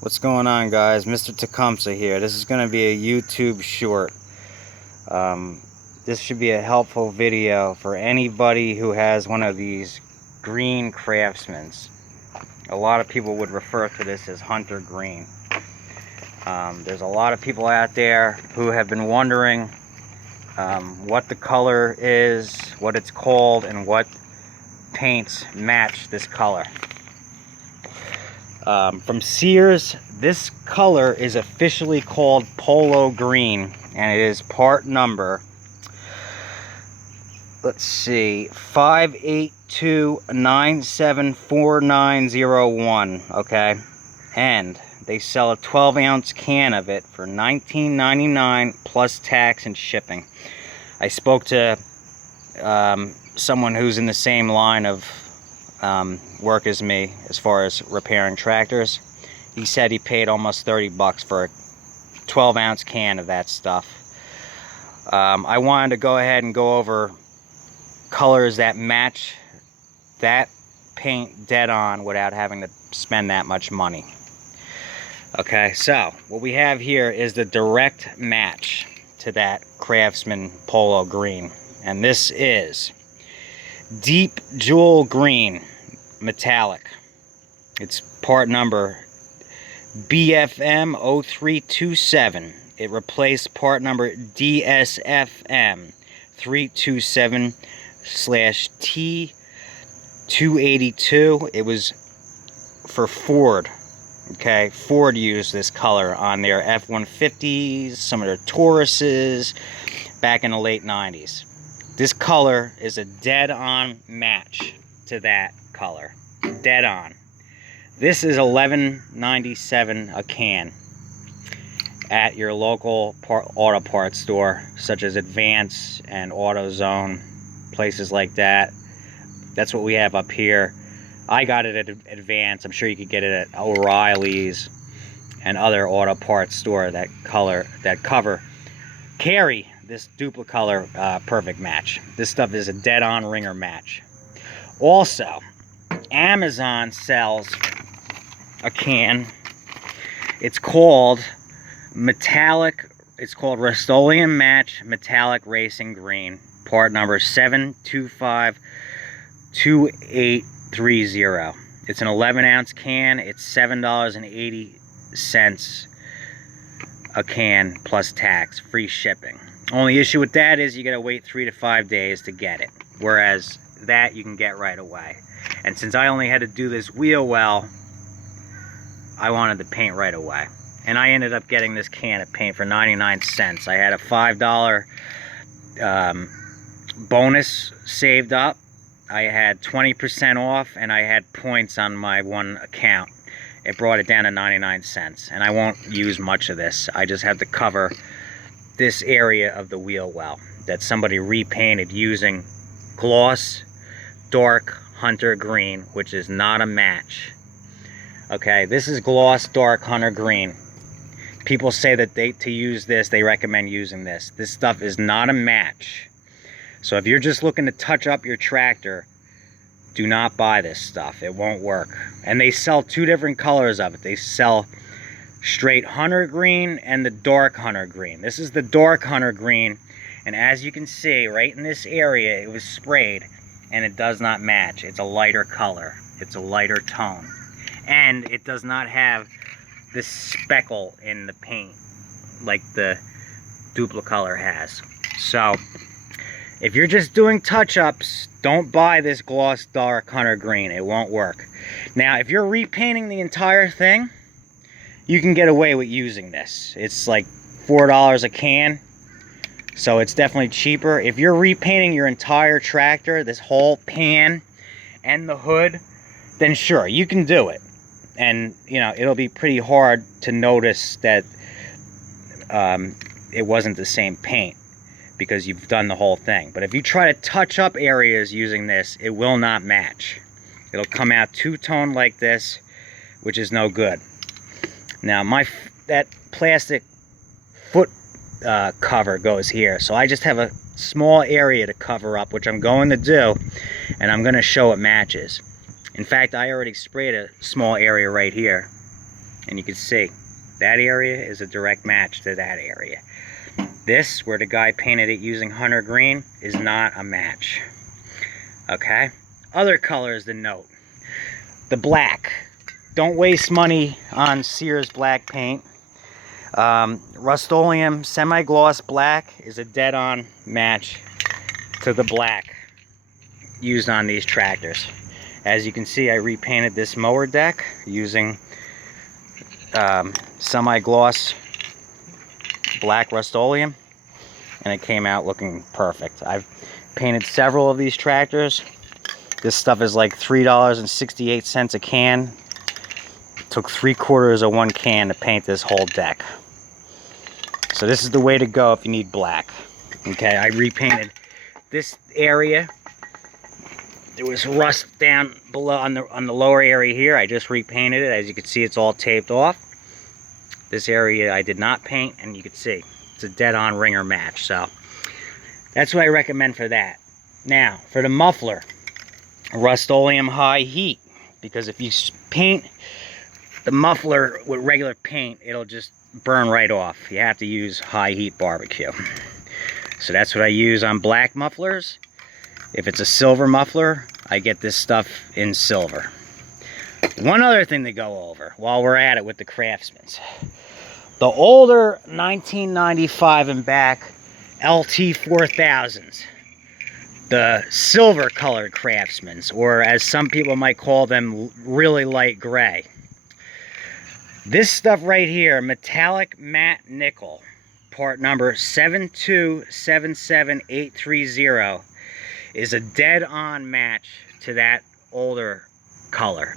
What's going on, guys? Mr. Tecumseh here. This is going to be a YouTube short. This should be a helpful video for anybody who has one of these green Craftsmans. A lot of people would refer to this as hunter green. There's a lot of people out there who have been wondering what the color is, what it's called, and what paints match this color. From Sears, this color is officially called Polo Green, and it is part number, let's see, 582974901, okay? And they sell a 12-ounce can of it for $19.99 plus tax and shipping. I spoke to someone who's in the same line of work as me as far as repairing tractors. He said he paid almost 30 bucks for a 12-ounce can of that stuff. I wanted to go ahead and go over colors that match that paint dead on without having to spend that much money. Okay, so what we have here is the direct match to that Craftsman Polo Green, and this is Deep Jewel Green Metallic. It's part number BFM 0327. It replaced part number DSFM 327/T282. It was for Ford. Okay, Ford used this color on their F-150s, some of their Tauruses, back in the late 90s. This color is a dead-on match to that color. Dead on. This is $11.97 a can at your local auto parts store, such as Advance and AutoZone, places like that. That's what we have up here. I got it at Advance. I'm sure you could get it at O'Reilly's and other auto parts store that cover carry this Dupli Color perfect match. This stuff is a dead-on ringer match. Also, Amazon sells a can. It's called Metallic. It's called Rust-Oleum Match Metallic Racing Green, part number 7252830. It's an 11-ounce can. It's $7.80 a can plus tax, free shipping. Only issue with that is you gotta wait 3 to 5 days to get it, whereas that you can get right away. And since I only had to do this wheel well, I wanted to paint right away, and I ended up getting this can of paint for 99 cents. I had a $5 bonus saved up. I had 20% off, and I had points on my one account. It brought it down to 99 cents, and I won't use much of this. I just have to cover this area of the wheel well that somebody repainted using gloss dark hunter green, which is not a match. Okay, this is gloss dark hunter green. People say that to use this, they recommend using this. This stuff is not a match. So if you're just looking to touch up your tractor, do not buy this stuff. It won't work. And they sell two different colors of it. They sell straight hunter green and the dark hunter green. This is the dark hunter green, and as you can see right in this area, it was sprayed, and it does not match. It's a lighter color. It's a lighter tone, and it does not have this speckle in the paint like the Dupli Color has. So if you're just doing touch-ups, don't buy this gloss dark hunter green. It won't work. Now, if you're repainting the entire thing, you can get away with using this. It's like $4 a can, so it's definitely cheaper. If you're repainting your entire tractor, this whole pan and the hood, then sure, you can do it. And, you know, it'll be pretty hard to notice that it wasn't the same paint because you've done the whole thing. But if you try to touch up areas using this, it will not match. It'll come out two-tone like this, which is no good. Now, that plastic foot cover goes here, so I just have a small area to cover up, which I'm going to do, and I'm going to show it matches. In fact, I already sprayed a small area right here, And you can see that area is a direct match to that area. This, where the guy painted it using hunter green, is not a match. Okay? Other colors to note. The black. Don't waste money on Sears black paint. Rust-Oleum semi-gloss black is a dead-on match to the black used on these tractors. As you can see, I repainted this mower deck using semi-gloss black Rust-Oleum, and it came out looking perfect. I've painted several of these tractors. This stuff is like $3.68 a can. It took 3/4 of one can to paint this whole deck. So this is the way to go if you need black. Okay, I repainted this area. There was rust down below on the lower area here. I just repainted it. As you can see, it's all taped off. This area I did not paint, and you can see it's a dead-on ringer match. So that's what I recommend for that. Now, for the muffler, Rust-Oleum high heat, because if you paint the muffler with regular paint, it'll just burn right off. You have to use high heat barbecue. So that's what I use on black mufflers. If it's a silver muffler, I get this stuff in silver. One other thing to go over while we're at it with the Craftsmans. The older 1995 and back LT 4000s, the silver colored Craftsmans, or as some people might call them, really light gray. This stuff right here, metallic matte nickel, part number 7277830, is a dead-on match to that older color.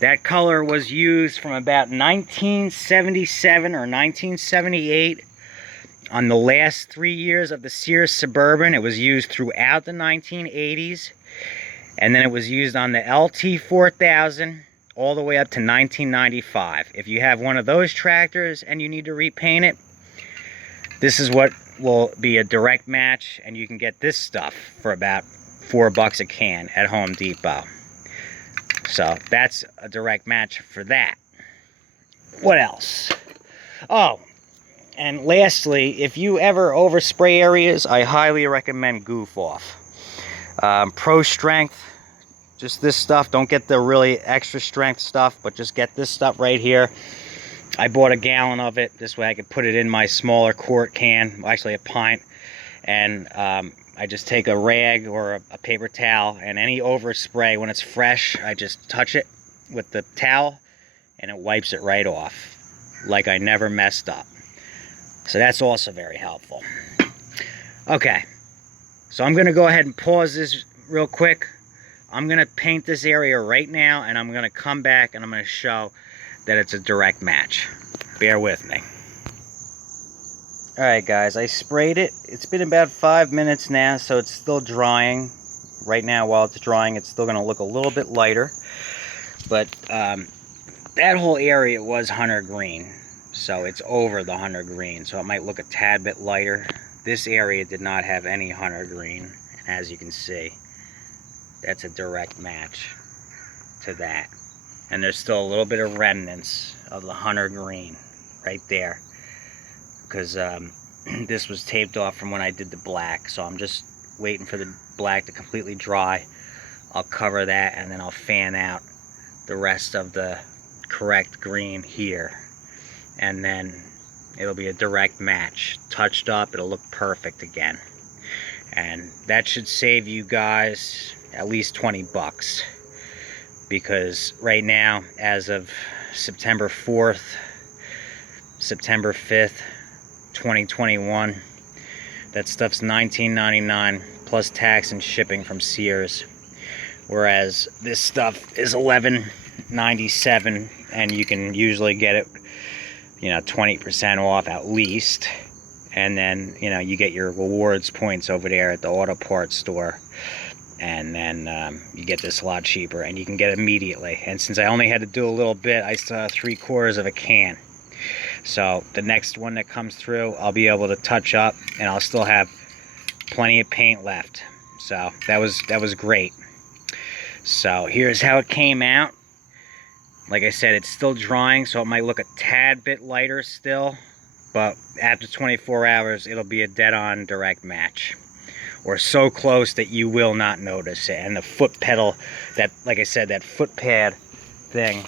That color was used from about 1977 or 1978 on the last 3 years of the Sears Suburban. It was used throughout the 1980s, and then it was used on the LT 4000 all the way up to 1995. If you have one of those tractors and you need to repaint it, this is what will be a direct match, and you can get this stuff for about $4 a can at Home Depot. So that's a direct match for that. What else? Oh, and lastly, if you ever overspray areas, I highly recommend Goof Off. Pro Strength, just this stuff. Don't get the really extra strength stuff, but just get this stuff right here. I bought a gallon of it. This way I could put it in my smaller quart can, actually a pint, and I just take a rag or a paper towel, and any overspray, when it's fresh, I just touch it with the towel, and it wipes it right off, like I never messed up. So that's also very helpful. Okay, so I'm going to go ahead and pause this real quick. I'm going to paint this area right now, and I'm going to come back and I'm going to show that it's a direct match. Bear with me. Alright guys, I sprayed it. It's been about 5 minutes now, so it's still drying. Right now, while it's drying, it's still going to look a little bit lighter. But that whole area was hunter green, so it's over the hunter green, so it might look a tad bit lighter. This area did not have any hunter green, and as you can see, that's a direct match to that. And there's still a little bit of remnants of the hunter green right there, because this was taped off from when I did the black, so I'm just waiting for the black to completely dry. I'll cover that, and then I'll fan out the rest of the correct green here, and then it'll be a direct match. Touched up, it'll look perfect again, and that should save you guys at least 20 bucks, because right now, as of September 4th, September 5th, 2021, that stuff's $19.99 plus tax and shipping from Sears, whereas this stuff is $11.97, and you can usually get it, 20% off at least, and then you get your rewards points over there at the auto parts store, and then you get this a lot cheaper, and you can get it immediately. And since I only had to do a little bit, I still have 3/4 of a can. So the next one that comes through, I'll be able to touch up, and I'll still have plenty of paint left. So that was great. So here's how it came out. Like I said, it's still drying, so it might look a tad bit lighter still, but after 24 hours, it'll be a dead-on direct match. Or so close that you will not notice it. And the foot pedal, that, like I said, that foot pad thing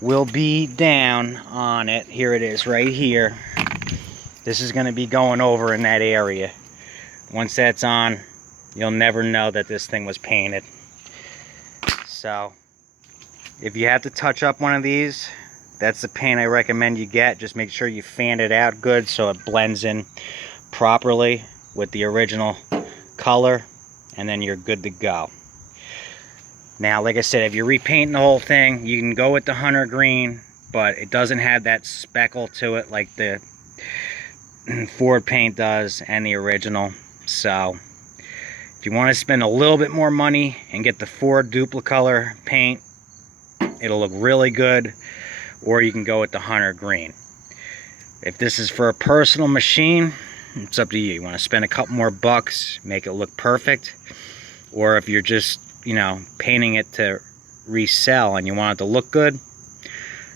will be down on it. Here it is, right here. This is going to be going over in that area. Once that's on, you'll never know that this thing was painted. So, if you have to touch up one of these, that's the paint I recommend you get. Just make sure you fan it out good so it blends in properly with the original color, and then you're good to go. Now, like I said, if you're repainting the whole thing, you can go with the hunter green, but it doesn't have that speckle to it like the Ford paint does and the original. So if you want to spend a little bit more money and get the Ford Dupli Color paint, it'll look really good, or you can go with the hunter green. If this is for a personal machine, it's up to you. You want to spend a couple more bucks, make it look perfect, or if you're just, you know, painting it to resell and you want it to look good,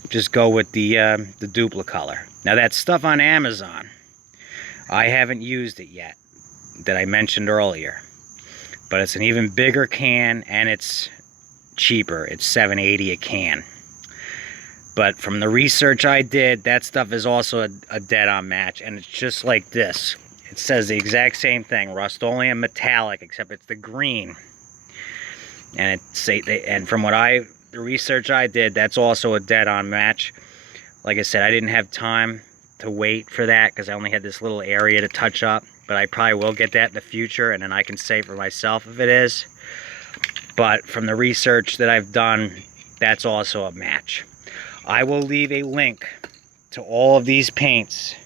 just go with the Dupli Color. Now, that stuff on Amazon, I haven't used it yet, that I mentioned earlier, but it's an even bigger can and it's cheaper. It's $7.80 a can. But from the research I did, that stuff is also a dead-on match, and it's just like this. It says the exact same thing, Rust-Oleum metallic, except it's the green. And and from the research I did, that's also a dead-on match. Like I said, I didn't have time to wait for that because I only had this little area to touch up. But I probably will get that in the future, and then I can say for myself if it is. But from the research that I've done, that's also a match. I will leave a link to all of these paints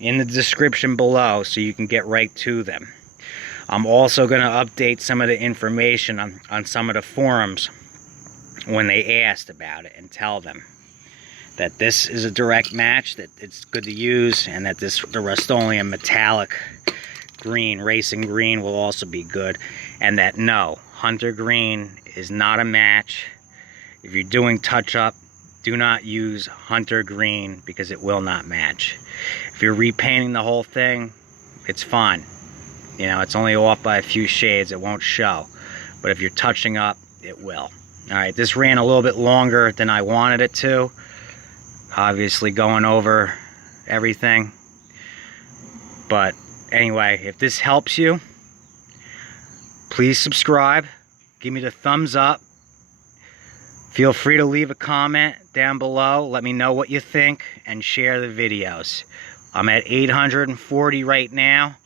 in the description below so you can get right to them. I'm also going to update some of the information on some of the forums when they asked about it, and tell them that this is a direct match, that it's good to use, and that the Rust-Oleum metallic green, racing green, will also be good, and that no, hunter green is not a match. If you're doing touch-up, do not use hunter green because it will not match. If you're repainting the whole thing, it's fine. You know, it's only off by a few shades, it won't show. But if you're touching up, it will. Alright, this ran a little bit longer than I wanted it to. Obviously going over everything. But anyway, if this helps you, please subscribe. Give me the thumbs up. Feel free to leave a comment down below. Let me know what you think and share the videos. I'm at 840 right now.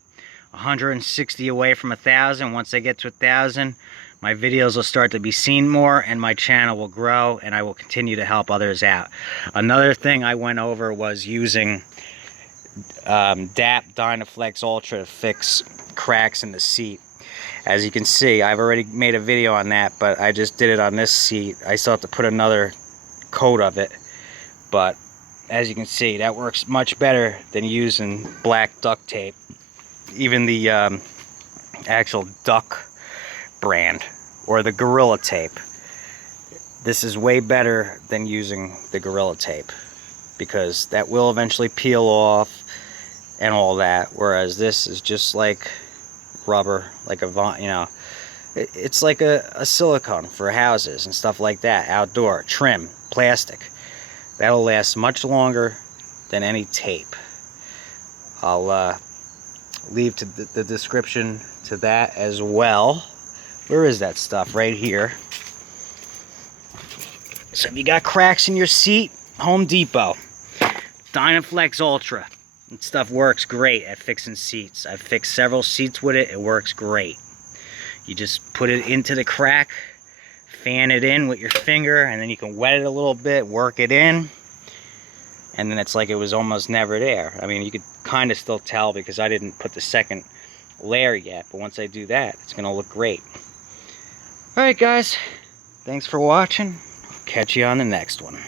160 away from 1,000. Once I get to 1,000, my videos will start to be seen more and my channel will grow, and I will continue to help others out. Another thing I went over was using DAP Dynaflex Ultra to fix cracks in the seat. As you can see, I've already made a video on that, but I just did it on this seat. I still have to put another coat of it, but as you can see, that works much better than using black duct tape. Even the actual Duck brand or the Gorilla Tape. This is way better than using the Gorilla Tape because that will eventually peel off and all that, whereas this is just like rubber, like a, you know, it's like a silicone for houses and stuff like that, outdoor, trim, plastic. That'll last much longer than any tape. I'll leave to the description to that as well. Where is that stuff? Right here. So if you got cracks in your seat, Home Depot, Dynaflex Ultra. That stuff works great at fixing seats. I've fixed several seats with it. It works great. You just put it into the crack, fan it in with your finger, and then you can wet it a little bit, work it in, and then it's like it was almost never there. I mean, you could kind of still tell because I didn't put the second layer yet, but once I do that, it's going to look great. Alright guys, thanks for watching. Catch you on the next one.